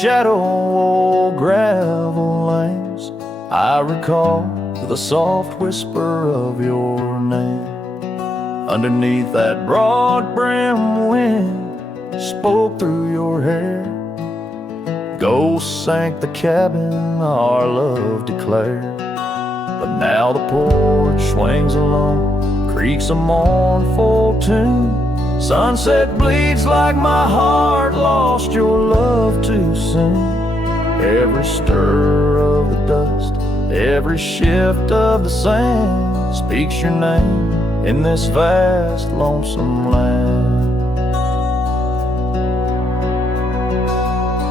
shadow old gravel lanes, I recall the soft whisper of your name. Underneath that broad brim wind spoke through your hair. Ghosts sank the cabin our love declared. But now the porch swings alone, creaks a mournful tune. Sunset bleeds like my heart lost your love too soon. Every stir of the dust, every shift of the sand speaks your name in this vast lonesome land.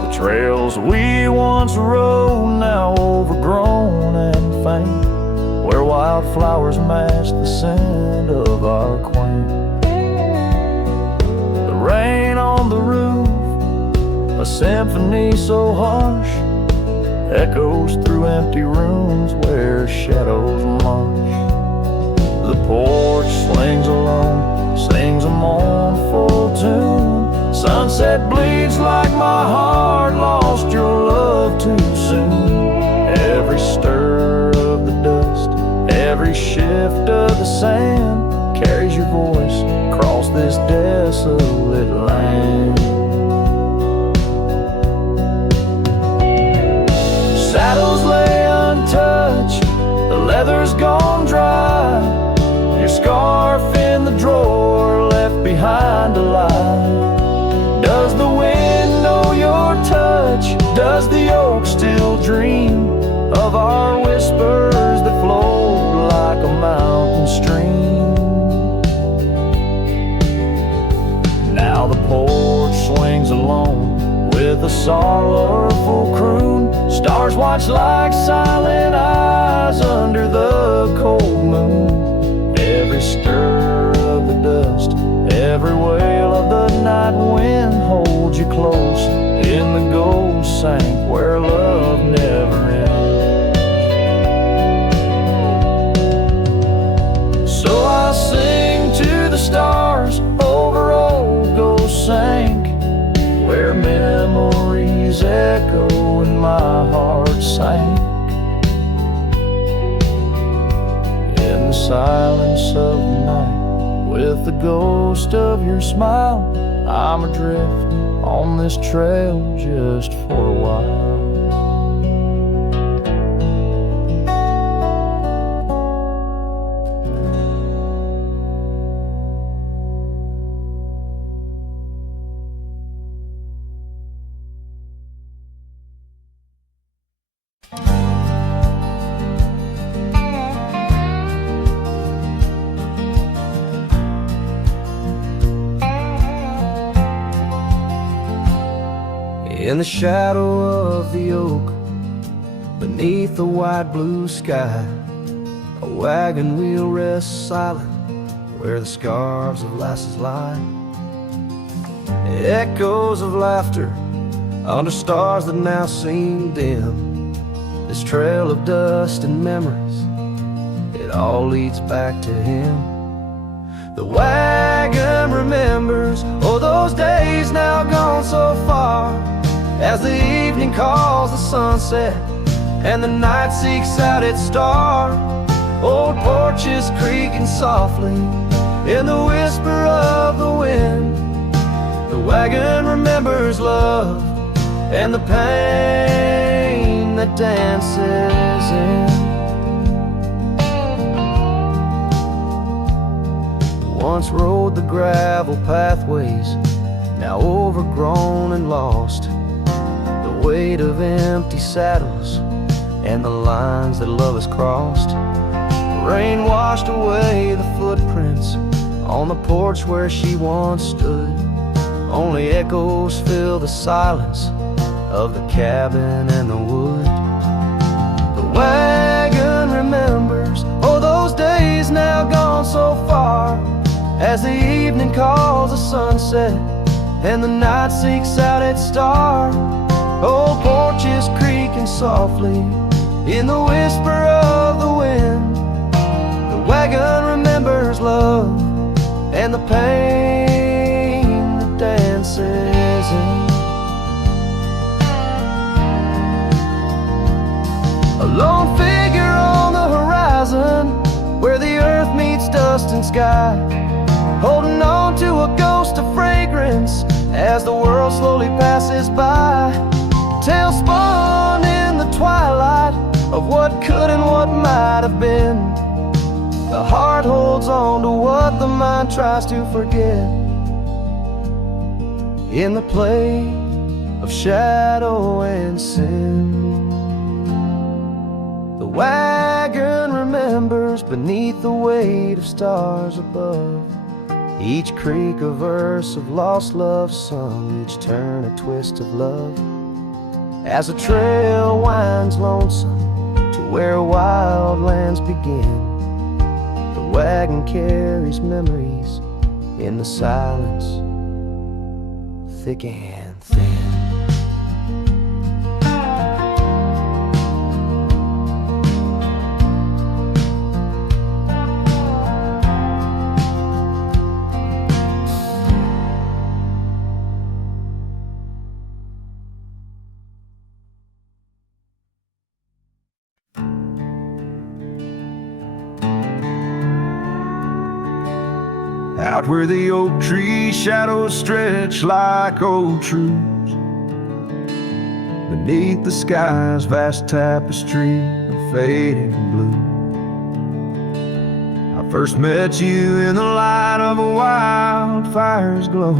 The trails we once rode, now overgrown and faint, where wildflowers match the scent of our quaint. The rain on the roof, a symphony so harsh, echoes through empty rooms where shadows march. The porch swings alone, sings a mournful tune. Sunset bleeds like my heart lost your love too soon. Every stir of the dust, every shift of the sand carries your voice across this desolate land. Saddles lay untouched, the leather's gone dry, your scarf in the drawer left behind to lie. Does the wind know your touch? Does the oak still dream of our whispers that flow like a mountain stream? Now the porch swings alone with a sorrowful croon. Stars watch like silent eyes under the cold moon. Every stir of the dust, every wail of the night wind holds you close in the gold sank where love never ends. So I sing to the stars over old ghost sank, where memories echo and my heart sank. In the silence of the night, with the ghost of your smile, I'm adrift on this trail just for a while. In the shadow of the oak, beneath the wide blue sky, a wagon wheel rests silent where the scarves of lasses lie. Echoes of laughter under stars that now seem dim. This trail of dust and memories, it all leads back to him. The wagon remembers, oh, those days now gone so far, as the evening calls the sunset and the night seeks out its star. Old porches creaking softly in the whisper of the wind. The wagon remembers love and the pain that dances in. Once rode the gravel pathways, now overgrown and lost. The weight of empty saddles and the lines that love has crossed. Rain washed away the footprints on the porch where she once stood. Only echoes fill the silence of the cabin and the wood. The wagon remembers, oh, those days now gone so far, as the evening calls the sunset and the night seeks out its star. Old porches creaking softly in the whisper of the wind. The wagon remembers love and the pain that dances in. sky, holding on to a ghost of fragrance as the world slowly passes by. Tales spun in the twilight of what could and what might have been. The heart holds on to what the mind tries to forget. In the play of shadow and sin, the wagon remembers beneath the weight of stars above. Each creak a verse of lost love sung, each turn a twist of love. As the trail winds lonesome to where wild lands begin, the wagon carries memories in the silence, thick and thin. Out where the oak tree shadows stretch like old truths, beneath the sky's vast tapestry of fading blue. I first met you in the light of a wildfire's glow.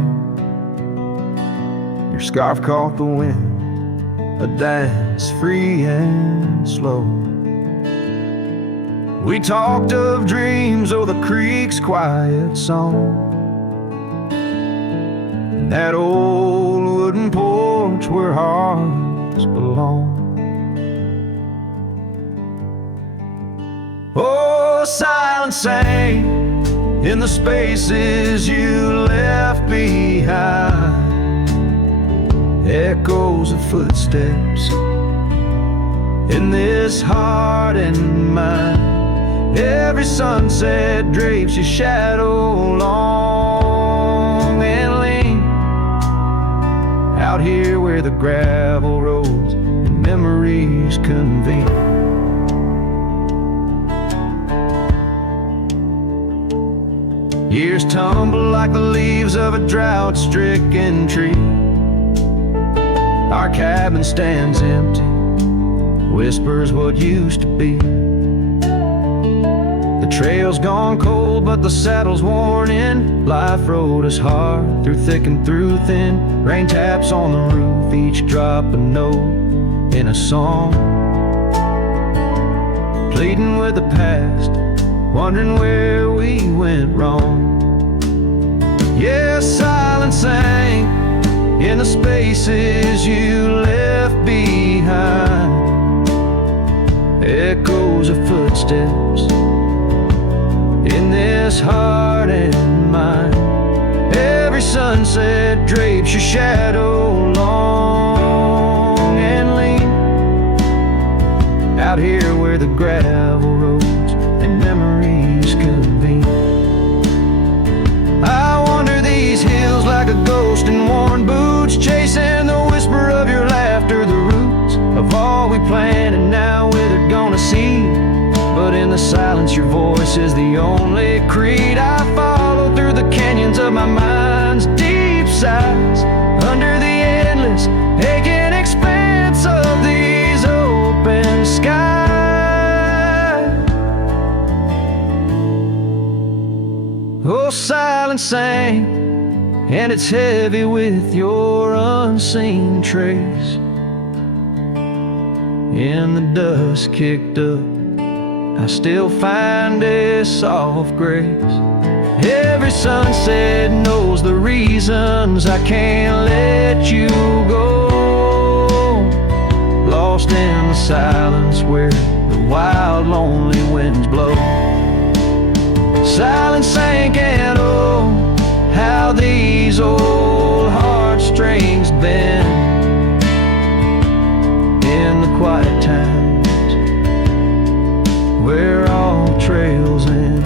Your scarf caught the wind, a dance free and slow. We talked of dreams, oh, the creek's quiet song, and that old wooden porch where hearts belong. Oh, silence sang in the spaces you left behind, echoes of footsteps in this heart and mind. Every sunset drapes your shadow long and lean, out here where the gravel roads and memories convene. Years tumble like the leaves of a drought-stricken tree. Our cabin stands empty, whispers what used to be. The trail's gone cold, but the saddle's worn in. Life rode us hard, through thick and through thin. Rain taps on the roof, each drop a note in a song. Pleading with the past, wondering where we went wrong. Yeah, silence sang in the spaces you left behind, echoes of footsteps in this heart and mind. Every sunset drapes your shadow long and lean, out here where the gravel roads and memories convene. I wander these hills like a ghost in worn boots, chasing the whisper of your laughter, the roots of all we planned and now withered gonna see. But in the silence your voice is the only creed I follow through the canyons of my mind's deep sighs, under the endless aching expanse of these open skies. Oh, silence sang, and it's heavy with your unseen trace. In the dust kicked up, I still find a soft grace. Every sunset knows the reasons I can't let you go. Lost in the silence where the wild lonely winds blow. Silence sank and oh, how these old heartstrings bend in the quiet times where all trails end.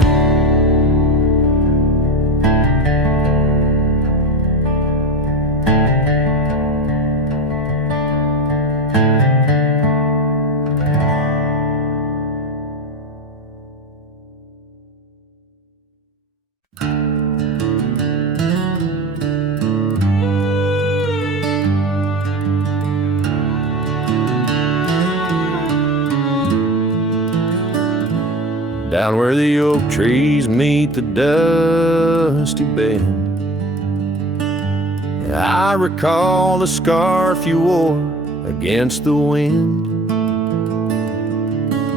down where the oak trees meet the dusty bend. I recall the scarf you wore against the wind.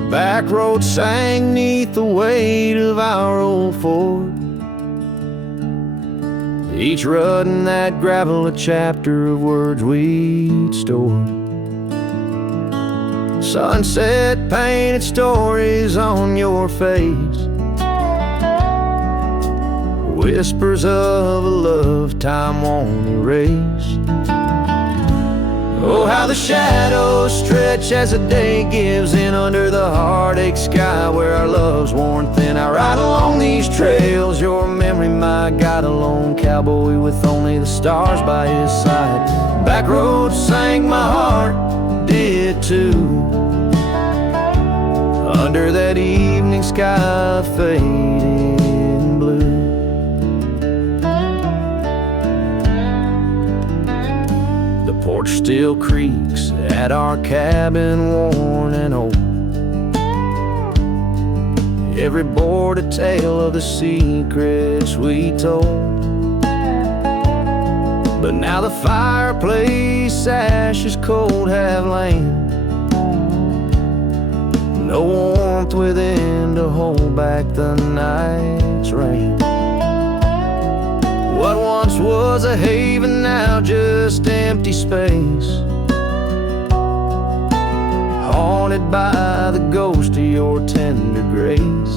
Back road sang 'neath the weight of our old Ford, each rut in that gravel a chapter of words we'd stored. Sunset painted stories on your face, whispers of a love time won't erase. Oh, how the shadows stretch as the day gives in under the heartache sky where our love's worn thin. I ride along these trails, your memory my guide, a lone cowboy with only the stars by his side. Back road sang my heart, did too, under that evening sky fading blue. The porch still creaks at our cabin, worn and old, every board a tale of the secrets we told. But now the fireplace ashes cold have lain, no warmth within to hold back the night's rain. What once was a haven now just empty space, haunted by the ghost of your tender grace.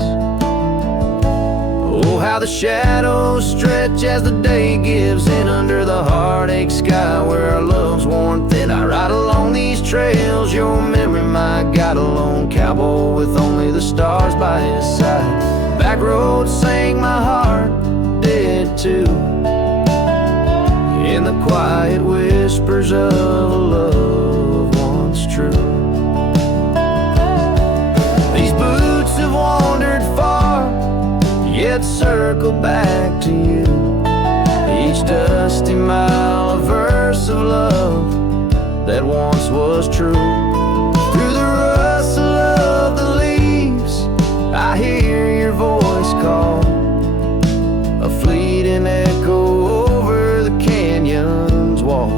Oh, how the shadows stretch as the day gives in under the heartache sky where our love's worn thin. I ride along these trails, your memory my guide, a lone cowboy with only the stars by his side. Back road sang my heart, did too, in the quiet whispers of a love once true. These boots have wandered far, yet circle back to you. Each dusty mile a verse of love that once was true. Through the rustle of the leaves I hear your voice call, a fleeting echo over the canyon's wall.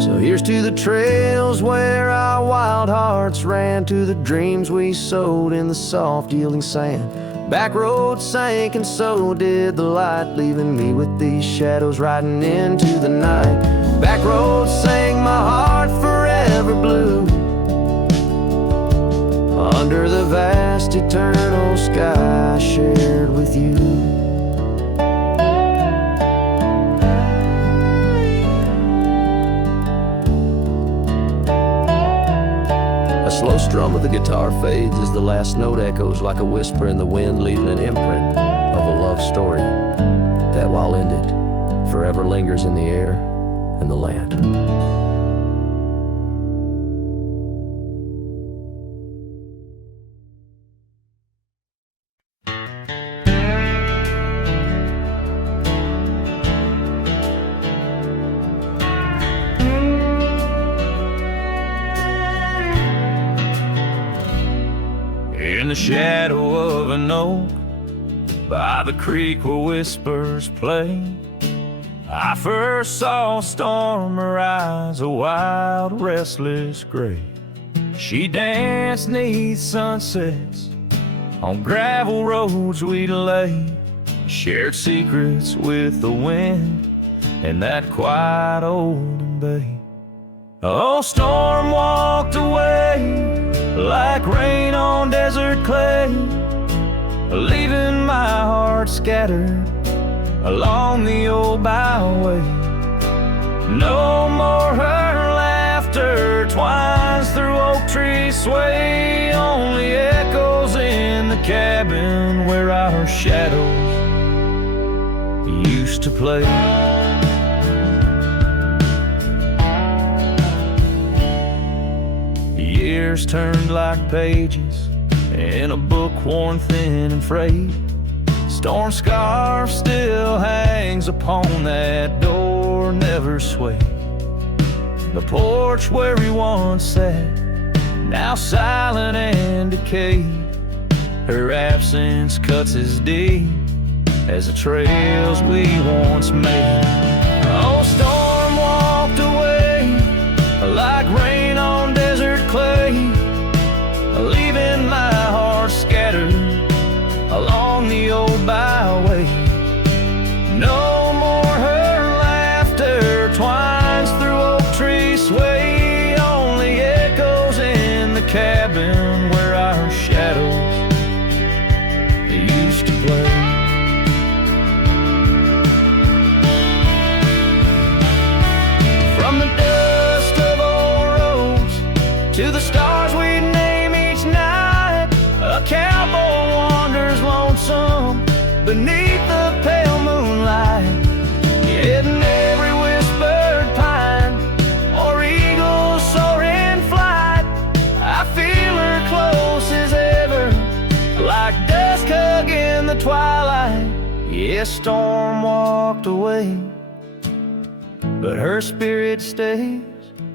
So here's to the trails where our wild hearts ran, to the dreams we sowed in the soft yielding sand. Back road sank and so did the light, leaving me with these shadows riding into the night. Back road sang my heart forever blue, under the vast eternal sky shared with you. A slow strum of the guitar fades as the last note echoes like a whisper in the wind, leaving an imprint of a love story that, while ended, forever lingers in the air and the land. In the shadow of an oak, by the creek where whispers play, I first saw a storm arise, a wild, restless gray. She danced 'neath sunsets on gravel roads we'd lay, shared secrets with the wind in that quiet old bay. Oh, storm walked away like rain on desert clay, leaving my heart scattered along the old byway. No more her laughter twines through oak tree sway, only echoes in the cabin where our shadows used to play. Years turned like pages in a book worn thin and frayed. Storm scarf still hangs upon that door, never swayed. The porch where we once sat, now silent and decayed. Her absence cuts as deep as the trails we once made. Oh, storm walked away like rain on desert clay, leaving my heart scattered along the old byway. No more her laughter twines through oak tree sway, only echoes in the cabin where our shadows used to play. From the dust of old roads to the stars we name each night, a cowboy wanders lonesome beneath the pale moonlight, hidden every whispered pine or eagle soar in flight. I feel her close as ever, like dusk hugging the twilight. Yes, storm walked away, but her spirit stays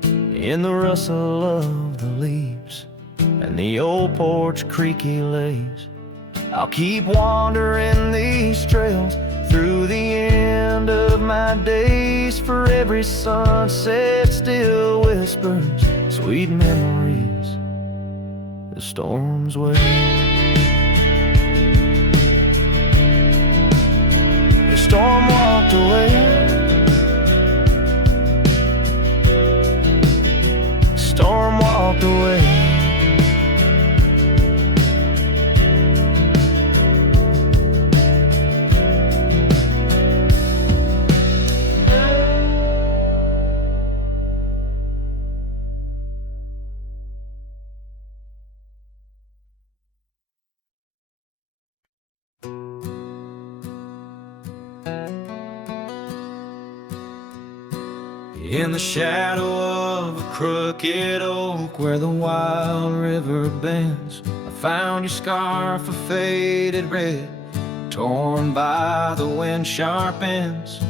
in the rustle of the leaves and the old porch creaky lays. I'll keep wandering these trails through the end of my days, for every sunset still whispers sweet memories the storm's way. The storm walked away, the storm walked away. In the shadow of a crooked oak where the wild river bends, I found your scarf of faded red, torn by the wind sharp ends.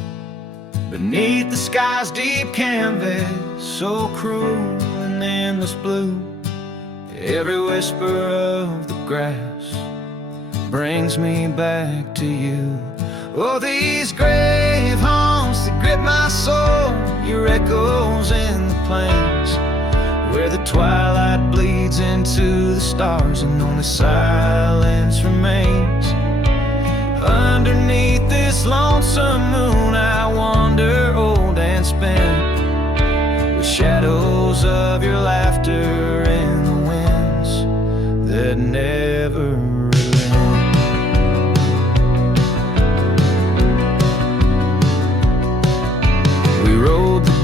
Beneath the sky's deep canvas, so cruel and endless blue, every whisper of the grass brings me back to you. Oh, these grave haunts that grip my soul, your echoes in the plains, where the twilight bleeds into the stars and only silence remains. Underneath this lonesome moon I wander old and spent, with shadows of your laughter in the winds that never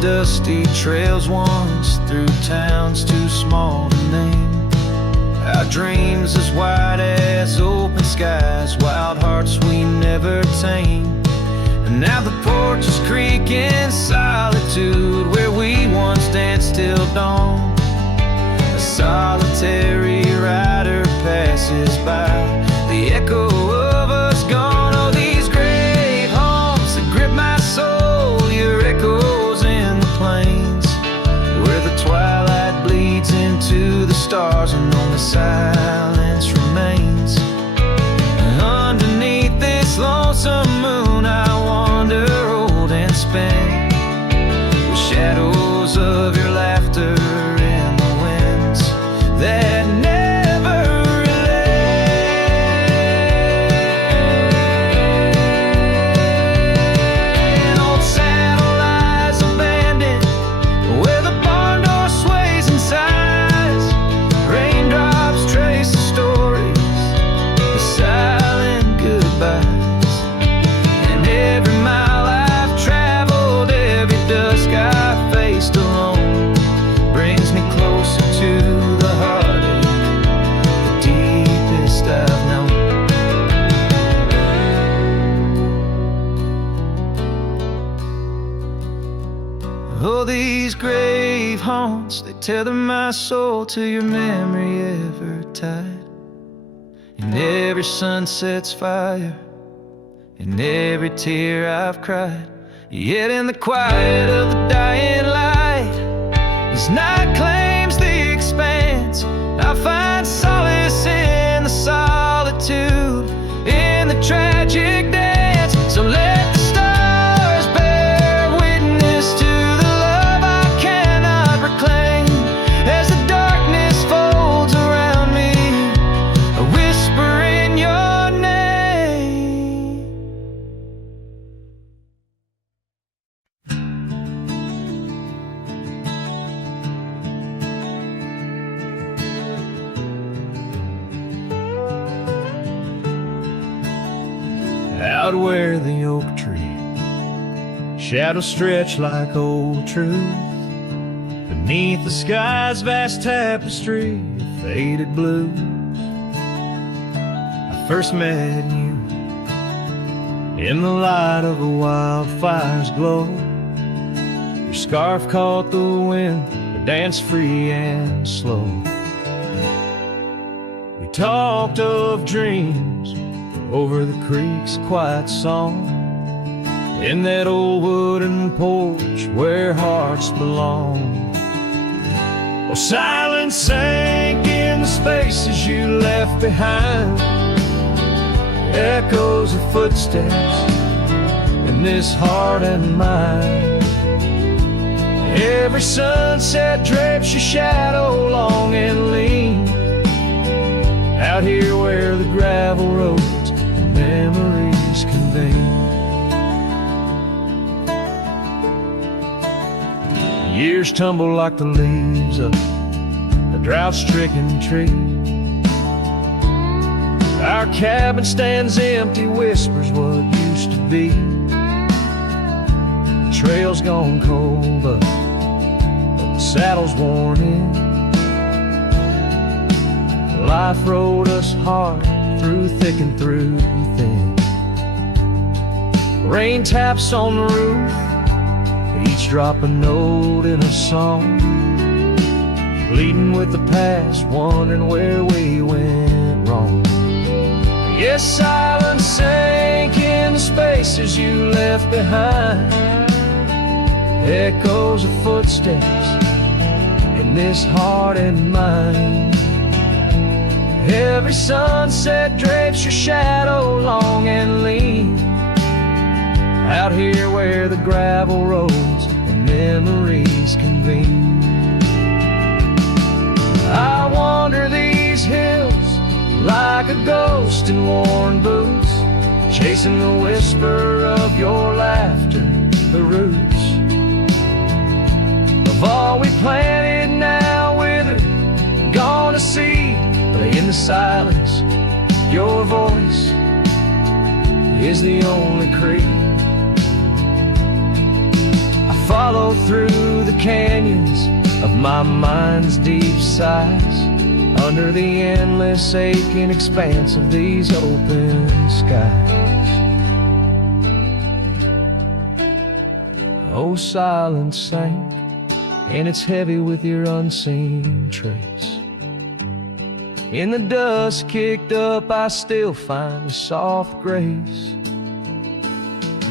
dusty trails once, through towns too small to name, our dreams as wide as open skies, wild hearts we never tame. And now the porch is creaking solitude, where we once danced till dawn. A solitary rider passes by, the echo of us gone. Oh, these grave haunts that grip my soul, your echo plains, where the twilight bleeds into the stars and only silence remains. And underneath this lonesome moon I wander old and spent, with shadows of your laughter in the winds that never relent. Old saddle lies abandoned where the barn door sways and sighs, raindrops trace the stories, the silent goodbyes. And every mile I've traveled, every dusk I've faced alone, brings me closer to the heartache, the deepest I've known. Oh, these grave haunts, they tether my soul to your memory ever tied. In every sunset's fire, in every tear I've cried, yet in the quiet of the dying light, as night claims the expanse, I find solace in the solitude. out where the oak tree shadows stretch like old truth, beneath the sky's vast tapestry of faded blues. I first met you in the light of a wildfire's glow. Your scarf caught the wind, but danced free and slow. We talked of dreams over the creek's quiet song, in that old wooden porch where hearts belong. Well, silence sank in the spaces you left behind, echoes of footsteps in this heart and mind. Every sunset drapes your shadow long and lean, out here where the gravel roads and memories convene. Years tumble like the leaves of a drought-stricken tree. Our cabin stands empty, whispers what used to be. The trail's gone cold, but the saddle's worn in. Life rode us hard through thick and through thin. Rain taps on the roof, each drop a note in a song, pleading with the past, wondering where we went wrong. Yes, silence sank in the spaces you left behind, echoes of footsteps in this heart and mind. Every sunset drapes your shadow long and lean, out here where the gravel roads and memories convene. I wander these hills like a ghost in worn boots, chasing the whisper of your laughter, the roots of all we planted now withered, gone to seed. But in the silence, your voice is the only creed. I follow through the canyons of my mind's deep sighs, under the endless aching expanse of these open skies. Oh, silence sank, and it's heavy with your unseen trace. In the dust kicked up, I still find a soft grace.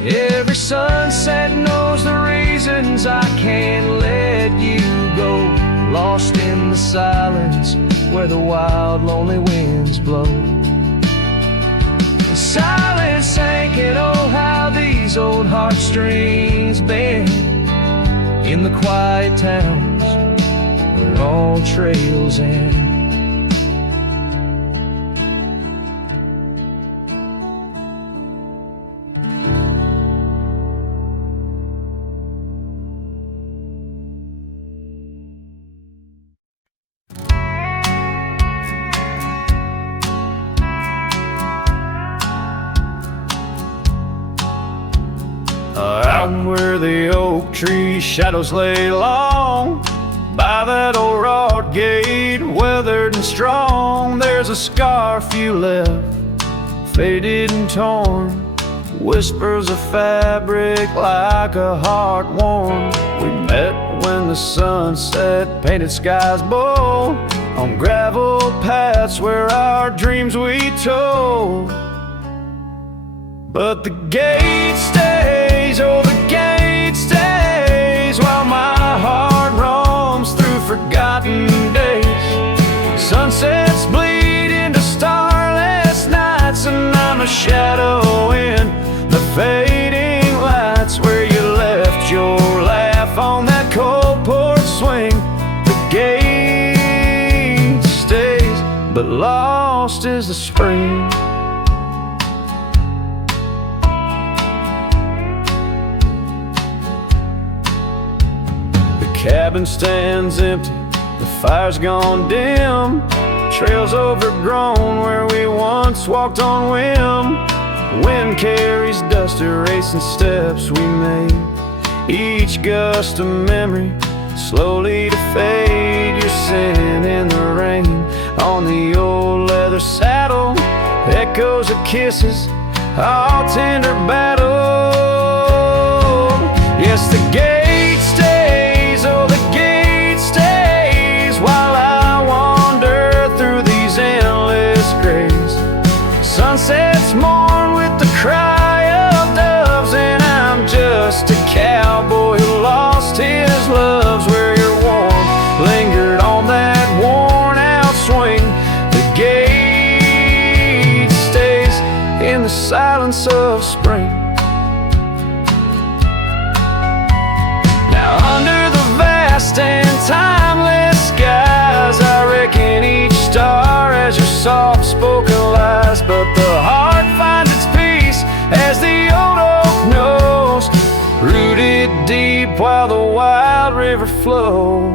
Every sunset knows the reasons I can't let you go, lost in the silence where the wild, lonely winds blow. The silence sank, and oh, how these old heartstrings bend in the quiet towns where all trails end. Out where the oak tree shadows lay long, by that old rod gate, weathered and strong, there's a scarf you left, faded and torn, whispers of fabric like a heart worn. We met when the sunset painted skies bold, on gravel paths where our dreams we told. But the gate stays, oh, the gate stays, while my heart roams through forgotten days. Sunsets bleed into starless nights, and I'm a shadow in the fading lights where you left your laugh on that cold porch swing. The gate stays, but lost is the spring. Cabin stands empty, the fire's gone dim, trails overgrown where we once walked on whim. Wind carries dust, erasing steps we made. Each gust of memory, slowly to fade. You're sitting in the rain on the old leather saddle. Echoes of kisses, all tender battle. Yes, the gate stays, oh the gate stays, while I wander through these endless grays. Sunsets mourn with the cry of doves, and I'm just a cowboy who lost his loves. Where your warmth lingered on that worn out swing. The gate stays in the silence of spring. Now under the vast and timeless skies, I reckon each star as your soft-spoken lies. But the heart finds its peace as the old oak knows, rooted deep while the wild river flows.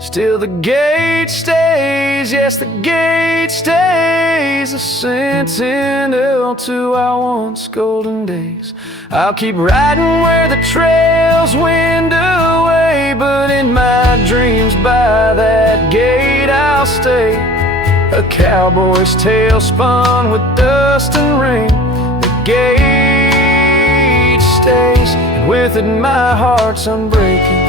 Still the gate stays, yes the gate stays, a sentinel to our once golden days. I'll keep riding where the trails wind away, but in my dreams by that gate I'll stay. A cowboy's tale spun with dust and rain. The gate stays, and with it my heart's unbreaking.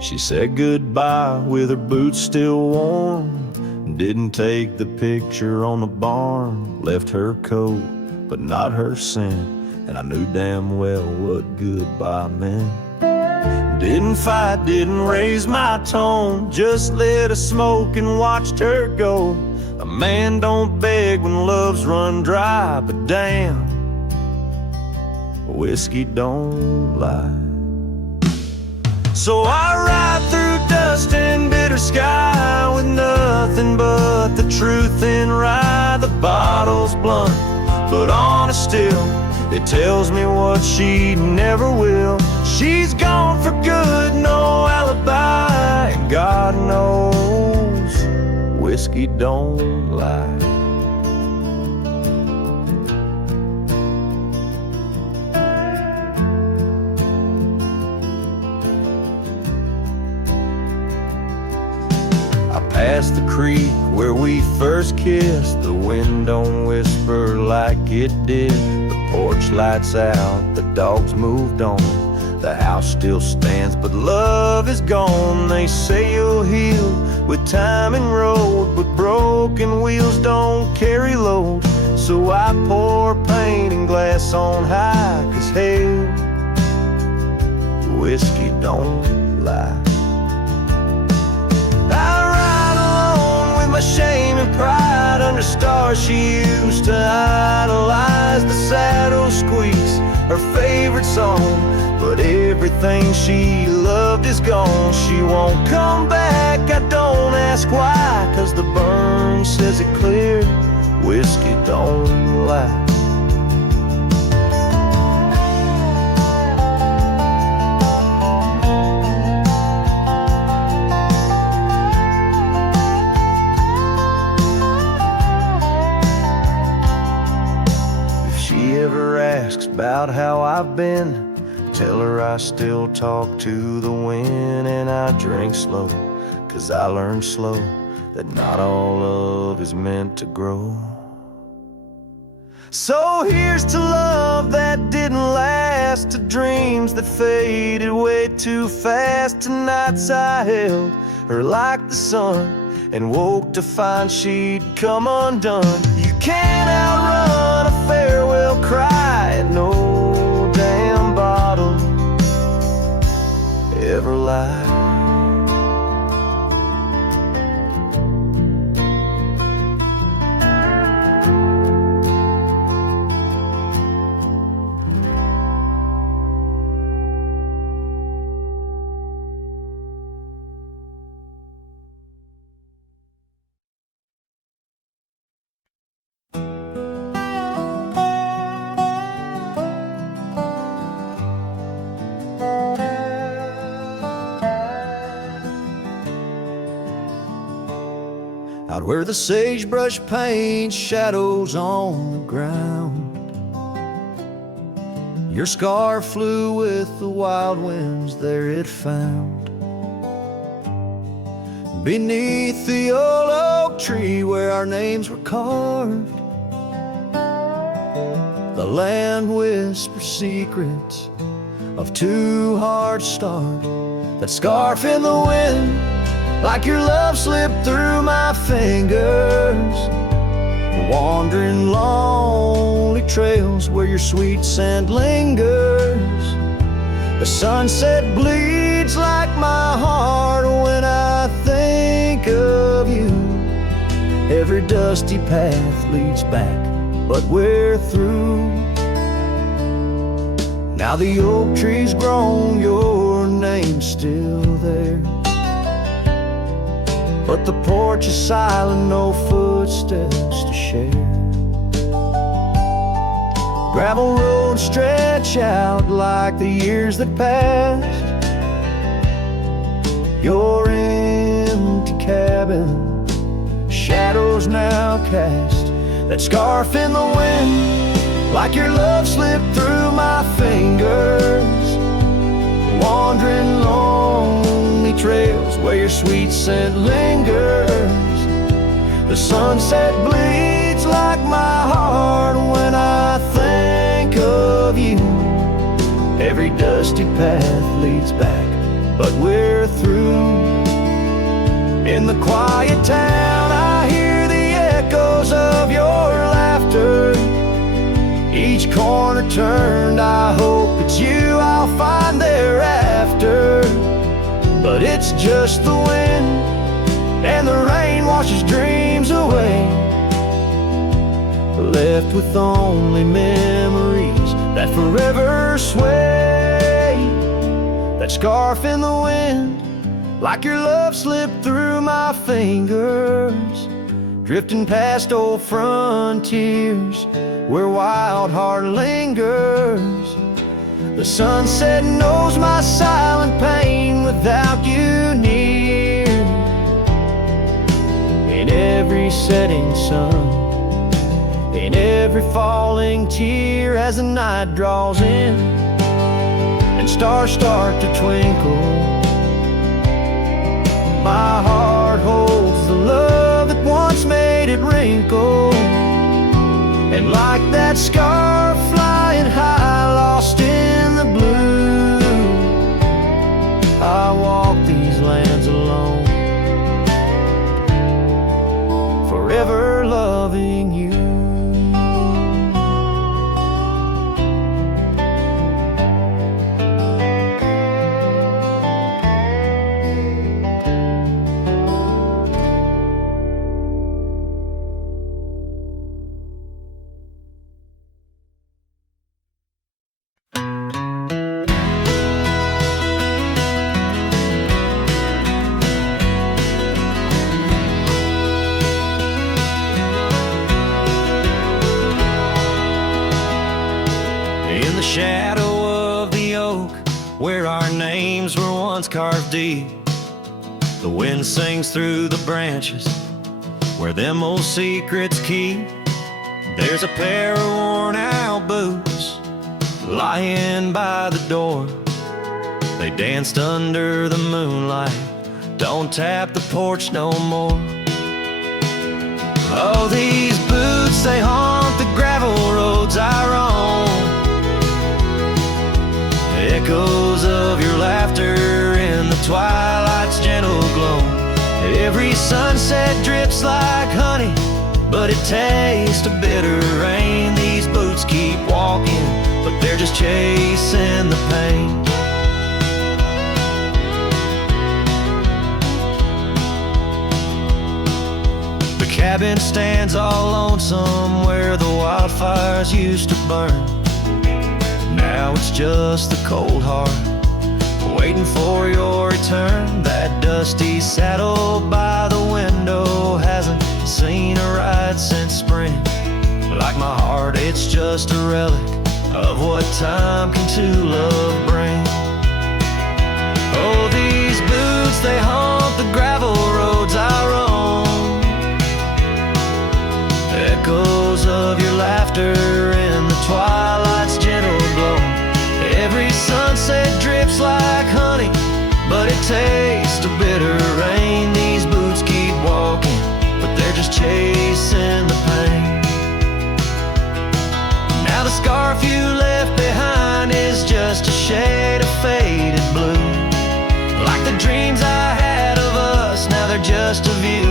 She said goodbye with her boots still warm, didn't take the picture on the barn. Left her coat, but not her scent, and I knew damn well what goodbye meant. Didn't fight, didn't raise my tone, just lit a smoke and watched her go. A man don't beg when love's run dry, but damn, whiskey don't lie. So I ride through dust and bitter sky with nothing but the truth in rye. The bottle's blunt, but honest still. It tells me what she never will. She's gone for good, no alibi, and God knows whiskey don't lie. Past the creek where we first kissed, the wind don't whisper like it did. The porch lights out, the dogs moved on, the house still stands, but love is gone. They say you'll heal with time and road, but broken wheels don't carry load. So I pour paint and glass on high, 'cause hell, whiskey don't lie. My shame and pride under stars she used to idolize. The saddle squeaks, her favorite song, but everything she loved is gone. She won't come back, I don't ask why, 'cause the burn says it clear, whiskey don't lie. About how I've been, tell her I still talk to the wind, and I drink slow, 'cause I learned slow that not all love is meant to grow. So here's to love that didn't last, to dreams that faded way too fast, to nights I held her like the sun and woke to find she'd come undone. You can't outrun a farewell cry, and no damn bottle ever lied. out where the sagebrush paints shadows on the ground. Your scar flew with the wild winds, there it found. Beneath the old oak tree where our names were carved, the land whispers secrets of two hearts starved. That scarf in the wind, like your love slipped through my fingers, wandering lonely trails where your sweet scent lingers. The sunset bleeds like my heart when I think of you. Every dusty path leads back, but we're through. Now the oak tree's grown, your name's still there, but the porch is silent, no footsteps to share. Gravel roads stretch out like the years that passed. Your empty cabin, shadows now cast. That scarf in the wind, like your love slipped through my fingers, wandering lonely trails where your sweet scent lingers. The sunset bleeds like my heart when I think of you. Every dusty path leads back, but we're through. In the quiet town I hear the echoes of your laughter. Each corner turned, I hope it's you I'll find thereafter. But it's just the wind, and the rain washes dreams away, left with only memories that forever sway. That scarf in the wind, like your love slipped through my fingers, drifting past old frontiers where wild heart lingers. The sunset knows my silent pain without you near. In every setting sun, in every falling tear, as the night draws in and stars start to twinkle, my heart holds the love that once made it wrinkle. And like that scarf flying high, lost in the blue, I walk these lands alone, forever loving you. Shadow of the oak, where our names were once carved deep, the wind sings through the branches where them old secrets keep. There's a pair of worn out boots lying by the door. They danced under the moonlight, don't tap the porch no more. Oh, these boots, they haunt the gravel roads I roam, echoes of your laughter in the twilight's gentle glow. Every sunset drips like honey, but it tastes of bitter rain. These boots keep walking, but they're just chasing the pain. The cabin stands all lonesome where the wildfires used to burn. Now it's just the cold heart waiting for your return. That dusty saddle by the window hasn't seen a ride since spring. Like my heart, it's just a relic of what time can to love bring. Oh, these boots, they haunt the gravel roads I roam, laughter in the twilight's gentle glow. Every sunset drips like honey, but it tastes of bitter rain. These boots keep walking, but they're just chasing the pain. Now the scarf you left behind is just a shade of faded blue. Like the dreams I had of us, now they're just a view.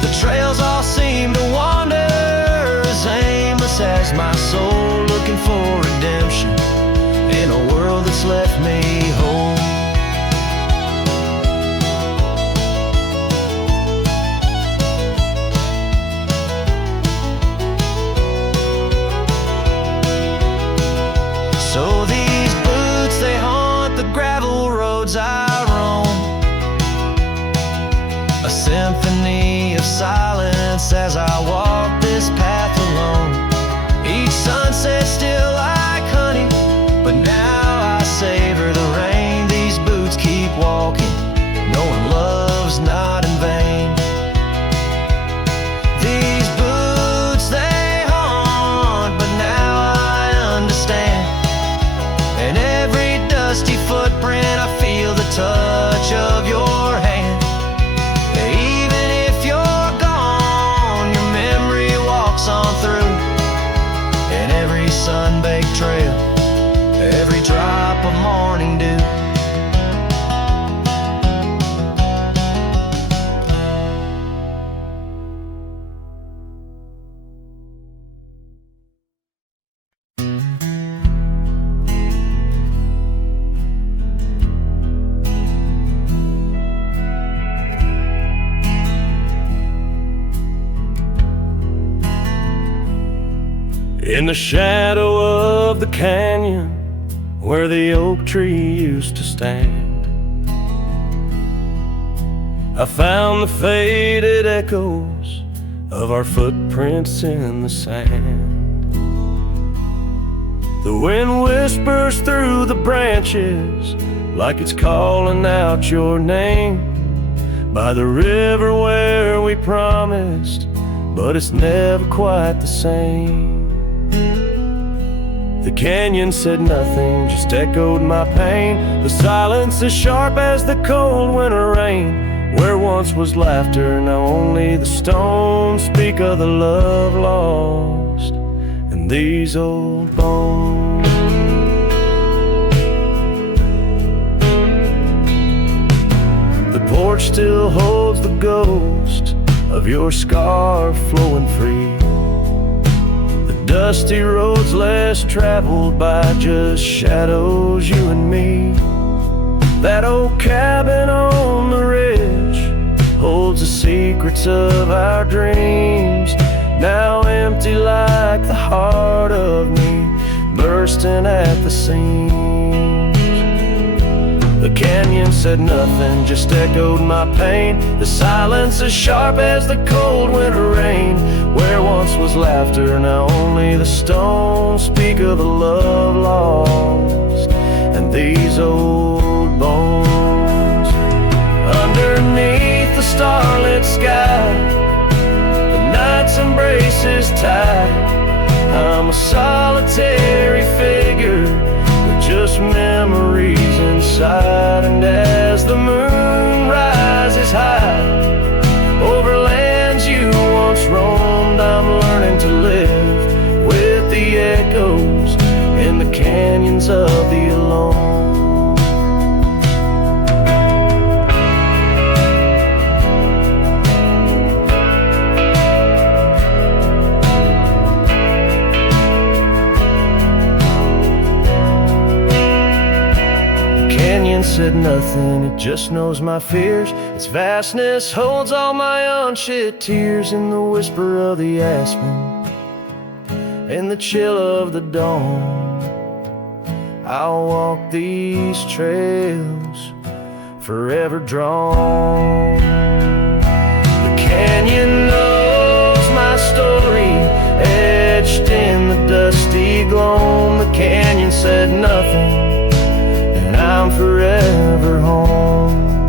The trails all seem to wander as aimless as my soul, looking for redemption in a world that's left me whole. So these boots, they haunt the gravel roads I roam, a symphony of silence as I walk this path alone. Each sunset still like honey, but now I savor the rain. These boots keep walking, knowing love's not in vain. These boots, they haunt, but now I understand. In every dusty footprint I feel the touch of your hand. Even if you're gone, your memory walks on through. In every sun-baked trail, every drop of morning dew. In the shadow of the canyon where the oak tree used to stand, I found the faded echoes of our footprints in the sand. The wind whispers through the branches like it's calling out your name. By the river where we promised, but it's never quite the same. The canyon said nothing, just echoed my pain. The silence as sharp as the cold winter rain. Where once was laughter, now only the stones speak of the love lost and these old bones. The porch still holds the ghost of your scarf flowing free. Dusty roads less traveled by just shadows, you and me. That old cabin on the ridge holds the secrets of our dreams, now empty like the heart of me, bursting at the seams. The canyon said nothing, just echoed my pain. The silence as sharp as the cold winter rain. Where once was laughter, now only the stones speak of the love lost and these old bones. Underneath the starlit sky, the night's embrace is tight. I'm a solitary figure with just memories inside. And as the moon rises high over lands you once roamed, I'm learning to live with the echoes in the canyons of the alone. Said nothing, it just knows my fears. Its vastness holds all my unshed tears. In the whisper of the aspen, in the chill of the dawn, I'll walk these trails forever drawn. The canyon knows my story, etched in the dusty gloam. The canyon said nothing, I'm forever home.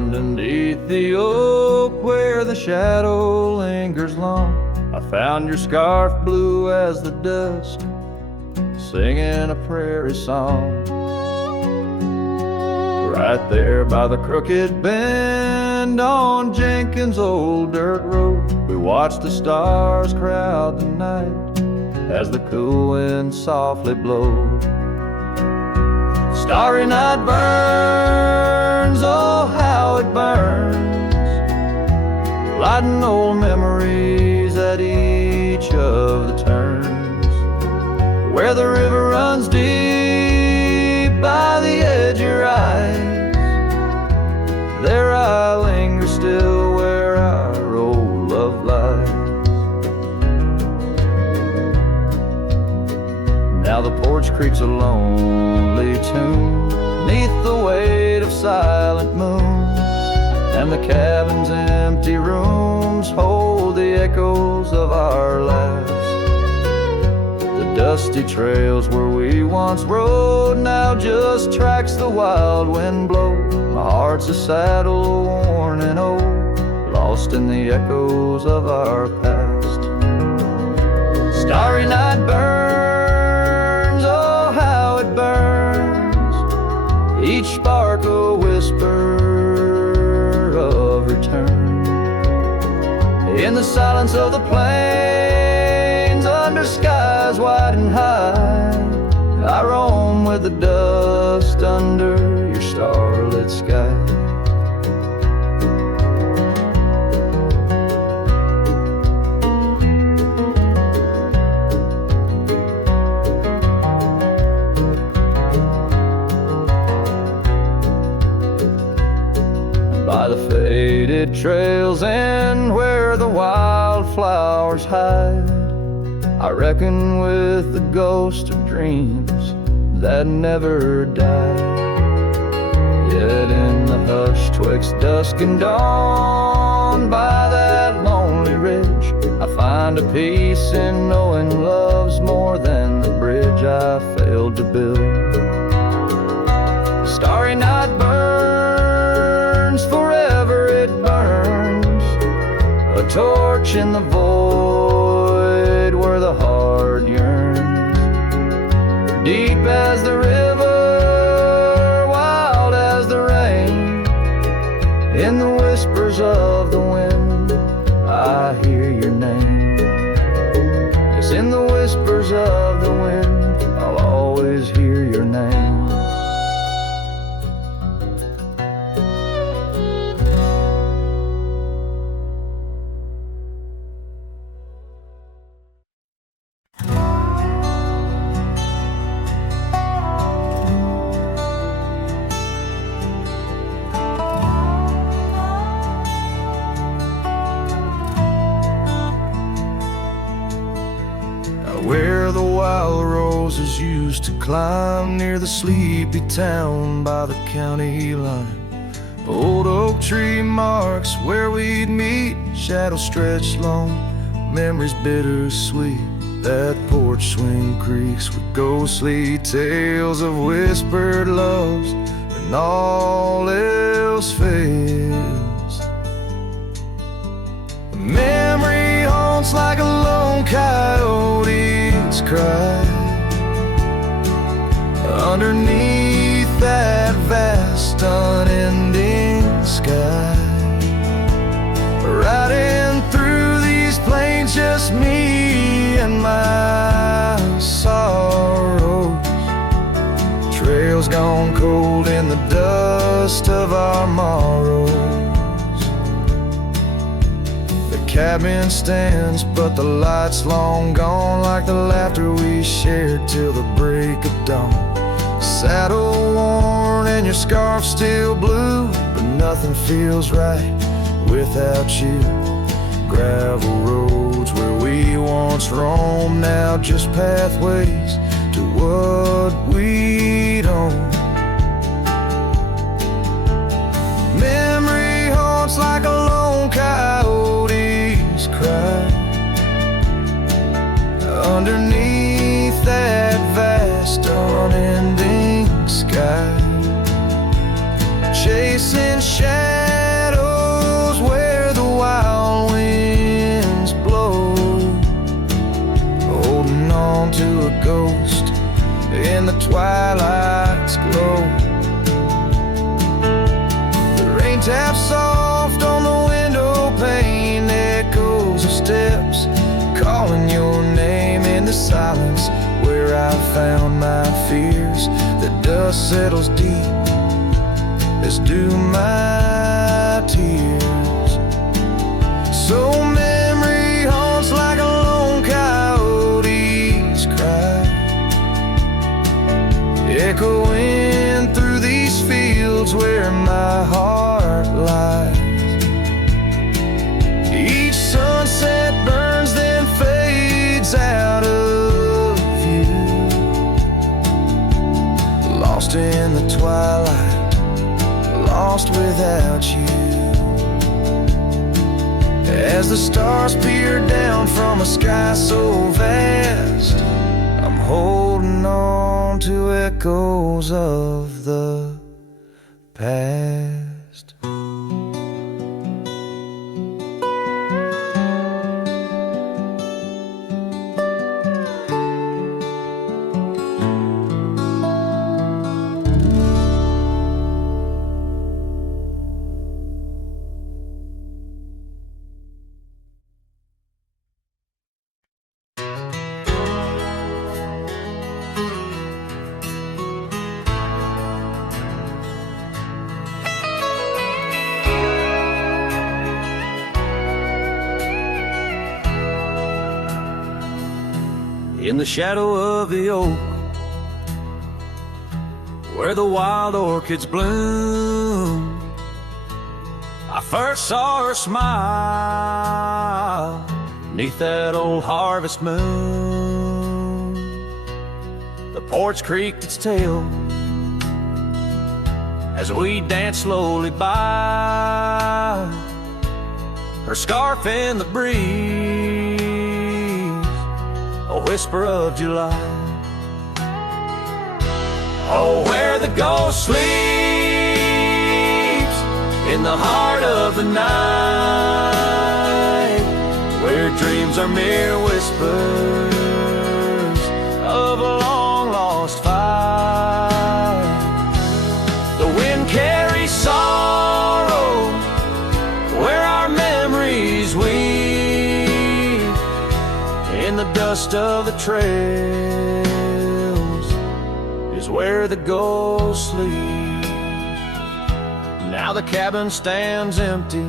underneath the oak where the shadow lingers long. I found your scarf blue as the dusk, singing a prairie song. Right there by the crooked bend on Jenkins' old dirt road, we watched the stars crowd the night as the cool wind softly blowed. Starry night burns, oh how it burns, lighting old memories at each of the turns. Where the river runs deep by the edge of your eyes, there I linger still where our old love lies. Now the porch creaks a lonely tune neath the weight of silent moons, and the cabin's empty rooms hold the echoes of our laughs. The dusty trails where we once rode now just tracks the wild wind blow. My heart's a saddle worn and old, lost in the echoes of our past. Starry night burns, oh how it burns, each spark a whisper of return. In the silence of the plains, under skies wide and high, I roam with the dust under your starlit sky. By the faded trails and where the wildflowers hide, I reckon with the ghost of dreams that never die. Yet in the hush twixt dusk and dawn, by that lonely ridge, I find a peace in knowing love's more than the bridge I failed to build. Starry night burns, forever it burns, a torch in the void where the heart yearns. Deep as the river, wild as the rain, in the whispers of the wind, I hear your name. Yes, in the whispers of the wind, I'll always hear your name. Where the wild roses used to climb near the sleepy town by the county line, old oak tree marks where we'd meet, shadows stretched long, memories bittersweet. That porch swing creaks with ghostly tales of whispered loves when all else fails. Memory haunts like a lone coyote's cry underneath that vast unending sky. Riding through these plains, just me and my sorrows. Trails gone cold in the dust of our morrows. Cabin stands, but the light's long gone, like the laughter we shared till the break of dawn. Saddle worn and your scarf still blue, but nothing feels right without you. Gravel roads where we once roamed, now just pathways to what we'd own. Memory haunts like a lone coyote's cry underneath that vast unending sky, chasing shadows a ghost in the twilight's glow. The rain taps soft on the window pane, echoes of steps calling your name in the silence where I found my fears. The dust settles deep, as do my tears. So memory haunts like a lone coyote's cry, echoing through these fields where my heart lies. Each sunset burns then fades out of view, lost in the twilight, lost without you. As the stars peer down from a sky so vast, I'm holding on to echoes of the past. In the shadow of the oak, where the wild orchids bloom, I first saw her smile 'neath that old harvest moon. The porch creaked its tail as we danced slowly by, her scarf in the breeze, a whisper of July. Oh, where the ghost sleeps in the heart of the night, where dreams are mere whispers of a long-lost fight. The wind carries sorrow where our memories weave, in the dust of the trails is where the ghost sleeps. Now the cabin stands empty,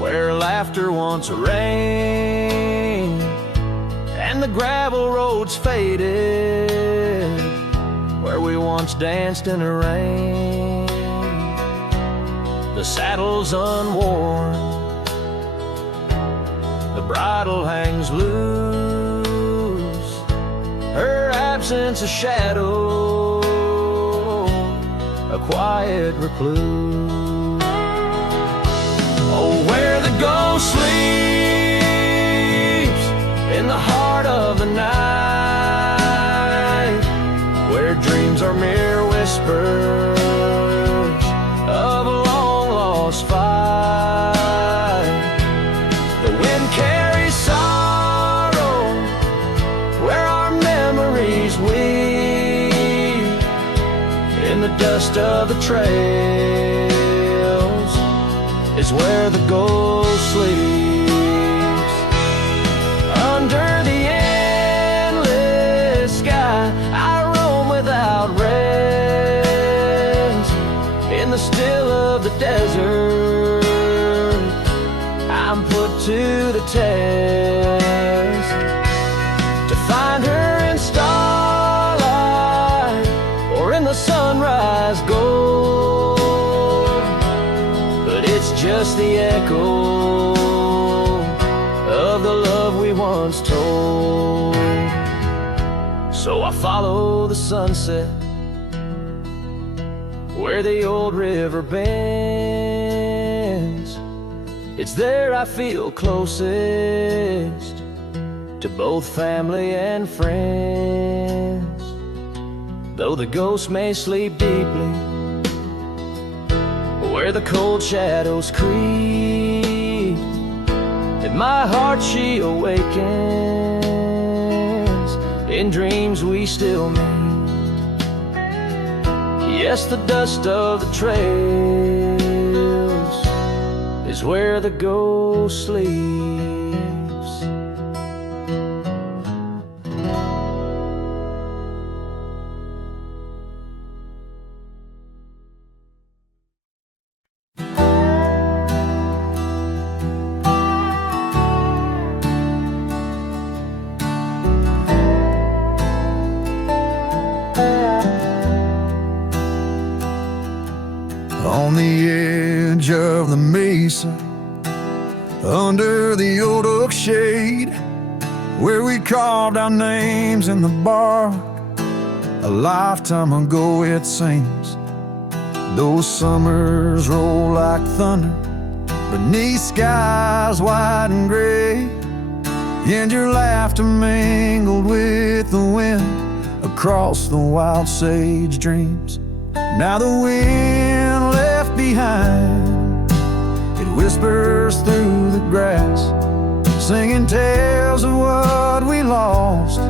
where laughter once reigned, and the gravel roads faded, where we once danced in the rain. The saddle's unworn, the bridle hangs loose, her absence a shadow, a quiet recluse. Oh, where the ghost sleeps in the heart of the night, where dreams are mere whispers of a long-lost fight. The wind carries sorrow where our memories weave, in the dust of the trails is where the ghost sleeps. Under the endless sky I roam without rest, in the still of the desert I'm put to the test, to find her in starlight or in the sunrise gold. But it's just the echo of the love we once told. So I follow the sunset where the old river bends. It's there I feel closest to both family and friends. Though the ghost may sleep deeply where the cold shadows creep, in my heart she awakens in dreams we still meet. Yes, the dust of the trails is where the ghost sleeps. On the edge of the mesa, under the old oak shade, where we carved our names in the bark, a lifetime ago it seems. Those summers roll like thunder beneath skies white and gray, and your laughter mingled with the wind across the wild sage dreams. Now the wind left behind, it whispers through the grass, singing tales of what we lost,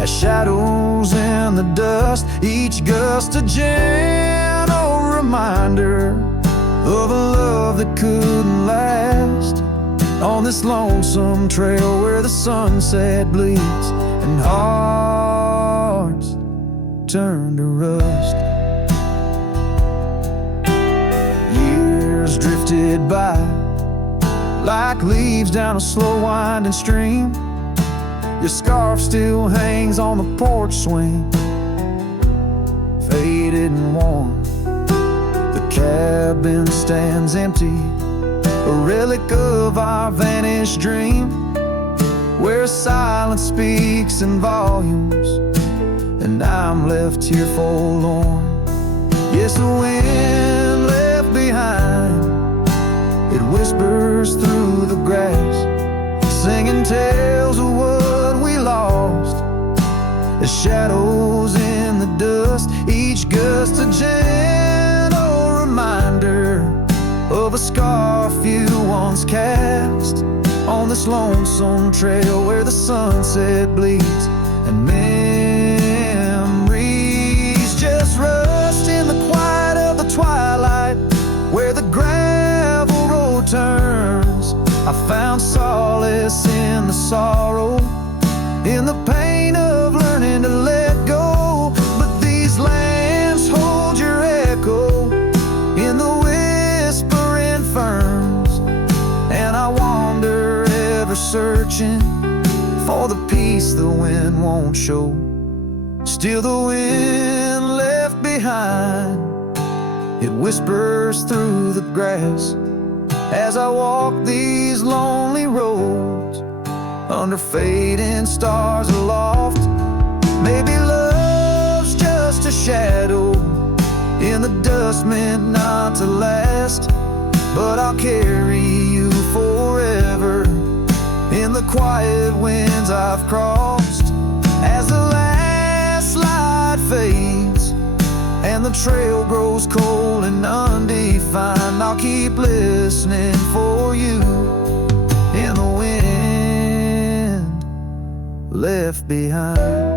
as shadows in the dust, each gust a gentle reminder of a love that couldn't last. On this lonesome trail where the sunset bleeds and hearts turn to rust. Years drifted by like leaves down a slow winding stream. Your scarf still hangs on the porch swing, faded and worn. The cabin stands empty, a relic of our vanished dream, where silence speaks in volumes, and I'm left here forlorn. Yes, the wind left behind, it whispers through the grass, singing tales of what we lost, as shadows in the dust, each gust a gentle reminder of a scarf you once cast. On this lonesome trail where the sunset bleeds and memories just rust in the quiet of the twilight, where the gravel road turns. I found solace in the sorrow, in the pain of learning to let go. But these lands hold your echo in the whispering ferns, and I wander ever searching for the peace the wind won't show. Still the wind left behind, it whispers through the grass, as I walk these lonely roads under fading stars aloft. Maybe love's just a shadow in the dust meant not to last, but I'll carry you forever in the quiet winds I've crossed. As the last light fades and the trail grows cold and undefined, I'll keep listening for you in the wind left behind.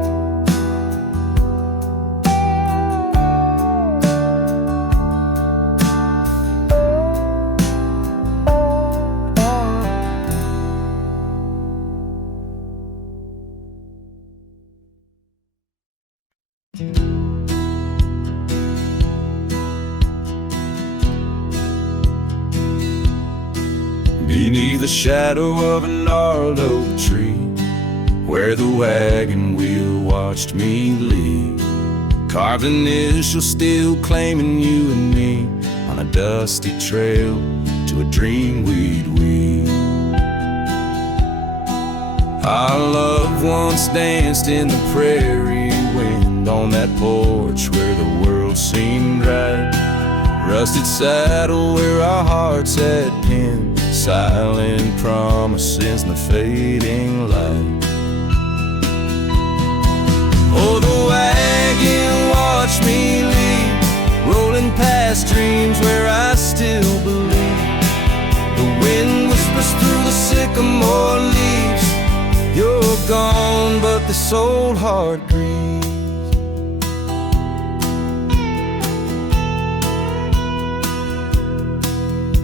Beneath the shadow of a gnarled oak tree, where the wagon wheel watched me leave, carved initials still claiming you and me, on a dusty trail to a dream we'd weave. Our loved ones danced in the prairie wind on that porch where the world seemed right. Rusted saddle where our hearts had pinned silent promises in the fading light. Oh, the wagon watched me leave, rolling past dreams where I still believe. The wind whispers through the sycamore leaves, you're gone, but the this old heart grieves.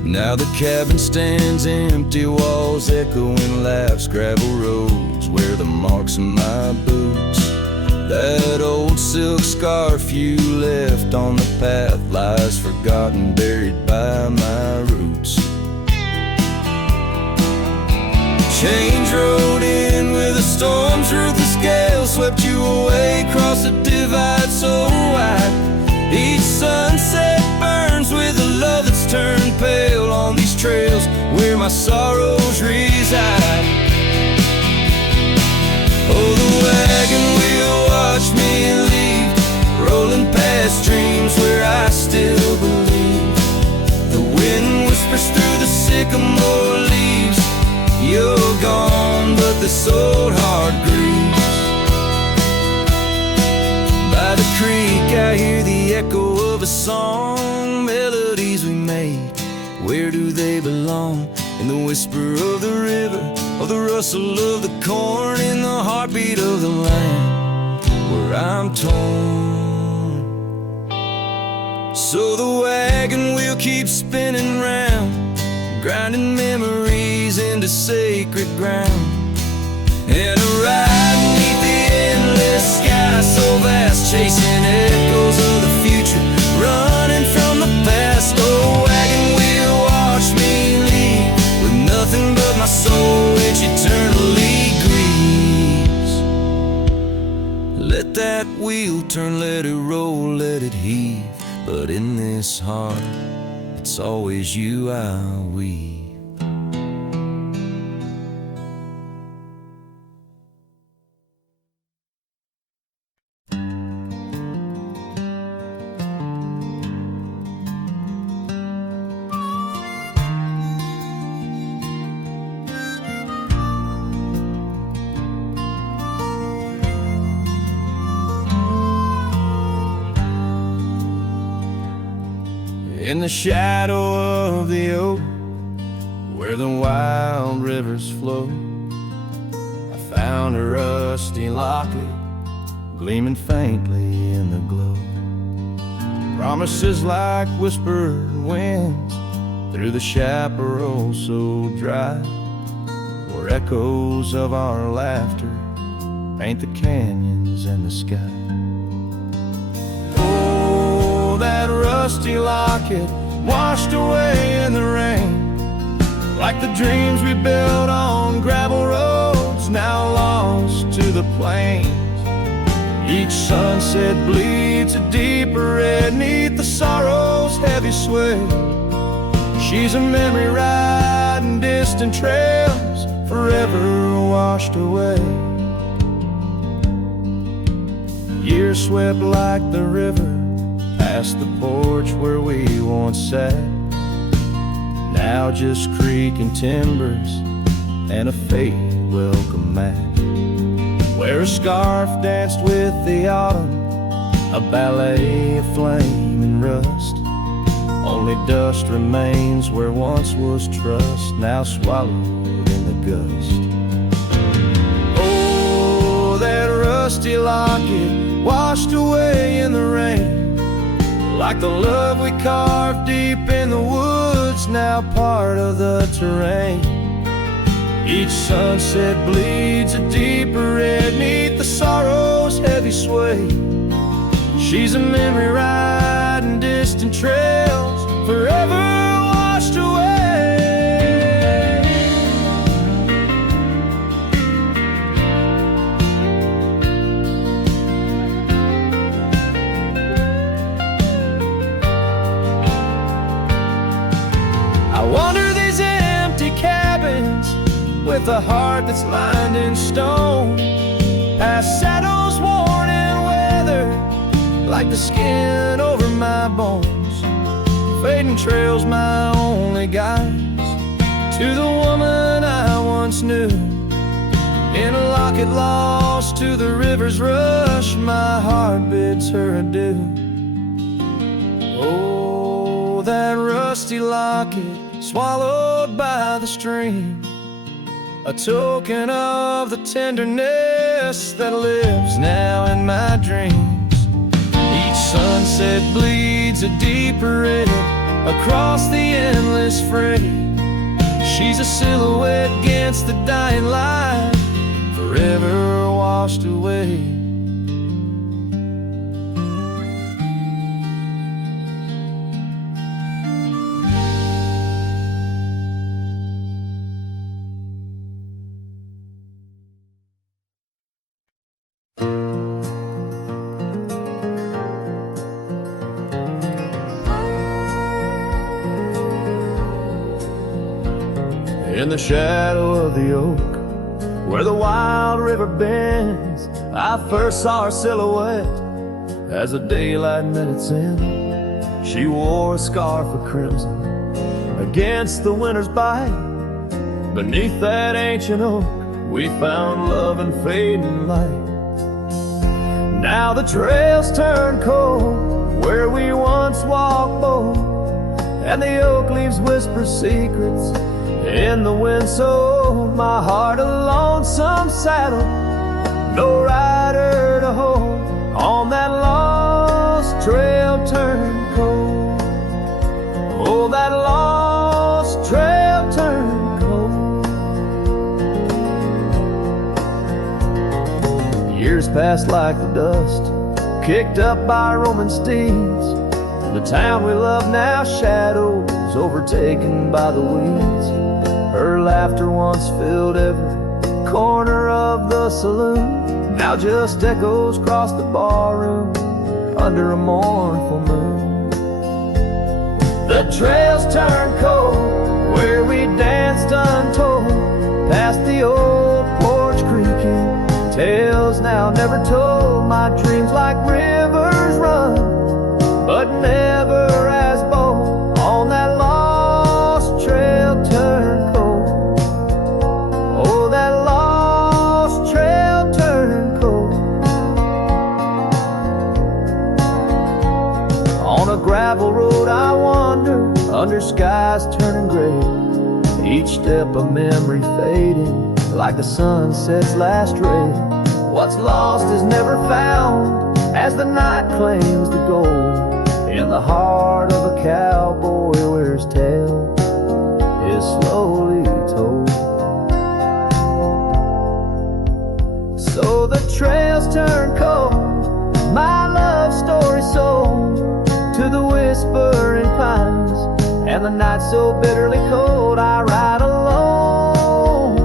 Now the cabin stands empty, walls echoing laughs, gravel roads where the marks of my boots. That old silk scarf you left on the path lies forgotten, buried by my roots. Change rode in with a storm's ruthless gale, swept you away across a divide so wide. Each sunset burns with a love that's turned pale on these trails where my sorrows reside. Oh, the wagon wheel watched me leave, rolling past dreams where I still believe. The wind whispers through the sycamore leaves, you're gone, but this old heart grieves. By the creek I hear the echo of a song, melodies we made, where do they belong? In the whisper of the river, of the rustle of the corn, in the heartbeat of the land where I'm torn. So the wagon wheel keeps spinning round, grinding memories into sacred ground. And a ride beneath the endless sky so vast, chasing echoes of the future, running from the past. Oh, wagon wheel, watch me leave, with nothing but my soul which eternally grieves. Let that wheel turn, let it roll, let it heave, but in this heart it's always you I weave. In the shadow of the oak, where the wild rivers flow, I found a rusty locket, gleaming faintly in the glow. Promises like whispered winds through the chaparral so dry, where echoes of our laughter paint the canyons and the sky. That rusty locket washed away in the rain, like the dreams we built on gravel roads now lost to the plains. Each sunset bleeds a deeper red neath the sorrow's heavy sway. She's a memory riding distant trails, forever washed away. Years swept like the river past the porch where we once sat, now just creaking timbers and a faded welcome mat, where a scarf danced with the autumn, a ballet of flame and rust. Only dust remains where once was trust, now swallowed in the gust. Oh, that rusty locket washed away in the rain, like the love we carved deep in the woods, now part of the terrain. Each sunset bleeds a deeper red neath the sorrow's heavy sway. She's a memory riding distant trails, forever washed away. I wander these empty cabins with a heart that's lined in stone, past saddles worn and weathered, like the skin over my bones. Fading trails my only guides to the woman I once knew. In a locket lost to the river's rush, my heart bids her adieu. Oh, that rusty locket swallowed by the stream, a token of the tenderness kiss that lives now in my dreams. Each sunset bleeds a deeper red across the endless fray. She's a silhouette against the dying light, forever washed away. In the shadow of the oak, where the wild river bends, I first saw her silhouette as the daylight met its end. She wore a scarf of crimson against the winter's bite. Beneath that ancient oak, we found love and fading light. Now the trails turn cold where we once walked bold, and the oak leaves whisper secrets in the wind, so my heart a lonesome saddle, no rider to hold. On that lost trail turned cold. Oh, that lost trail turned cold. Years passed like the dust kicked up by Roman steeds. The town we love now shadows overtaken by the weeds. Her laughter once filled every corner of the saloon, now just echoes across the barroom under a mournful moon. The trails turn cold where we danced untold, past the old porch creaking, tales now never told. My dreams like rivers run, but never as bold. On that lost trail turned cold. Oh, that lost trail turned cold. On a gravel road I wander, under skies turning gray, each step a memory fading like the sunset's last ray. What's lost is never found as the night claims the gold. In the heart of a cowboy where his tale is slowly told. So the trails turn cold, my love story sold to the whispering pines, and the night so bitterly cold. I ride alone,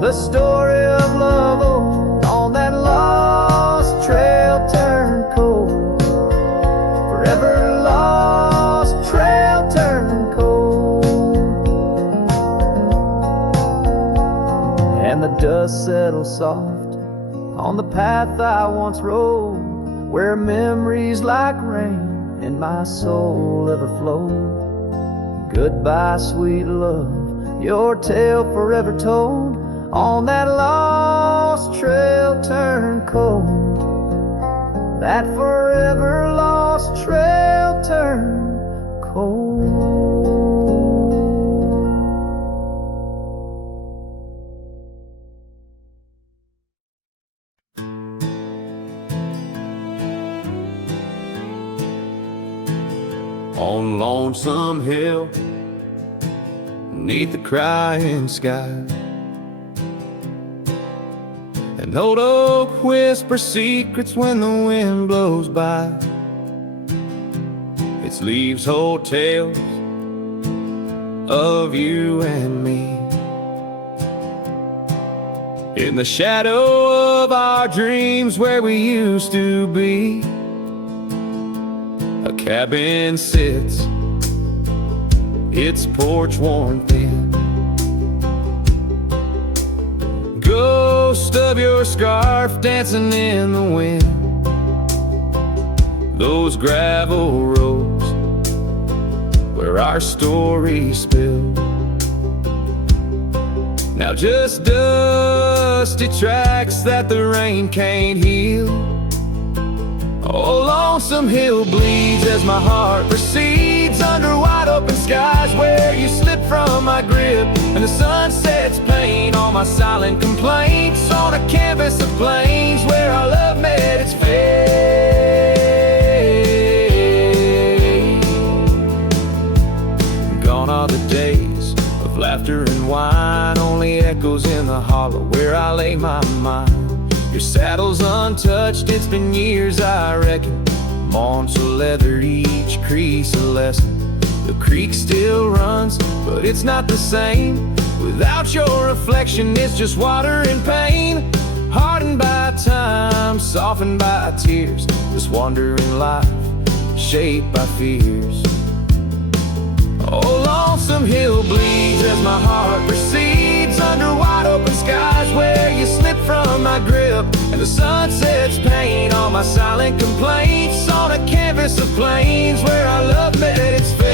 the story of love old. On that lost trail turned cold, forever lost trail turned cold. And the dust settles soft on the path I once rode, where memories like rain in my soul ever flow. Goodbye, sweet love, your tale forever told. On that lost trail turned cold, that forever lost trail turned cold. On Lonesome Hill, neath the crying sky, an old oak whispers secrets when the wind blows by. Its leaves hold tales of you and me, in the shadow of our dreams where we used to be. A cabin sits, its porch worn thin, ghost of your scarf dancing in the wind. Those gravel roads where our stories spilled, now just dusty tracks that the rain can't heal. Oh, Lonesome Hill bleeds as my heart recedes under wide open skies, where you slip from my grip and the sun sets paint all my silent complaints on a canvas of plains where our love met its fate. Gone are the days of laughter and wine, only echoes in the hollow where I lay my mind. Your saddle's untouched, it's been years I reckon. Mourned so leathered, each crease a lesson. The creek still runs, but it's not the same. Without your reflection, it's just water and pain. Hardened by time, softened by tears. This wandering life, shaped by fears. Oh, lonesome hill bleeds as my heart proceeds under wide open skies where you slip from my grip, and the sun sets paint on my silent complaints on a canvas of plains where our love met its fate.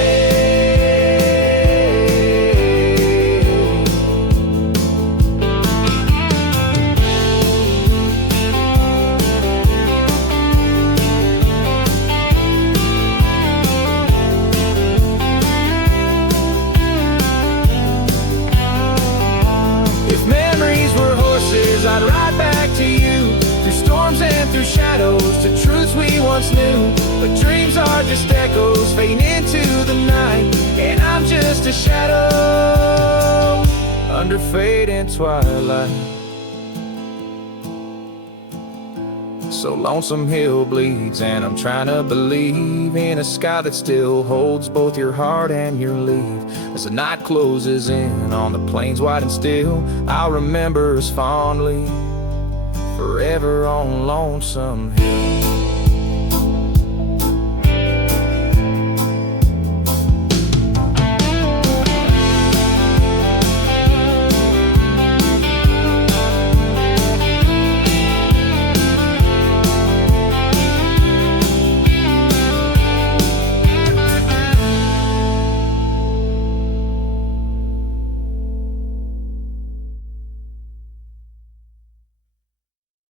If memories were horses, I'd ride back to you, through storms and through shadows, to truths we once knew. But dreams are just echoes fading into the night, and I'm just a shadow under fade and twilight. So lonesome hill bleeds, and I'm trying to believe in a sky that still holds both your heart and your leave. As the night closes in on the plains wide and still, I'll remember us fondly, forever on Lonesome Hill.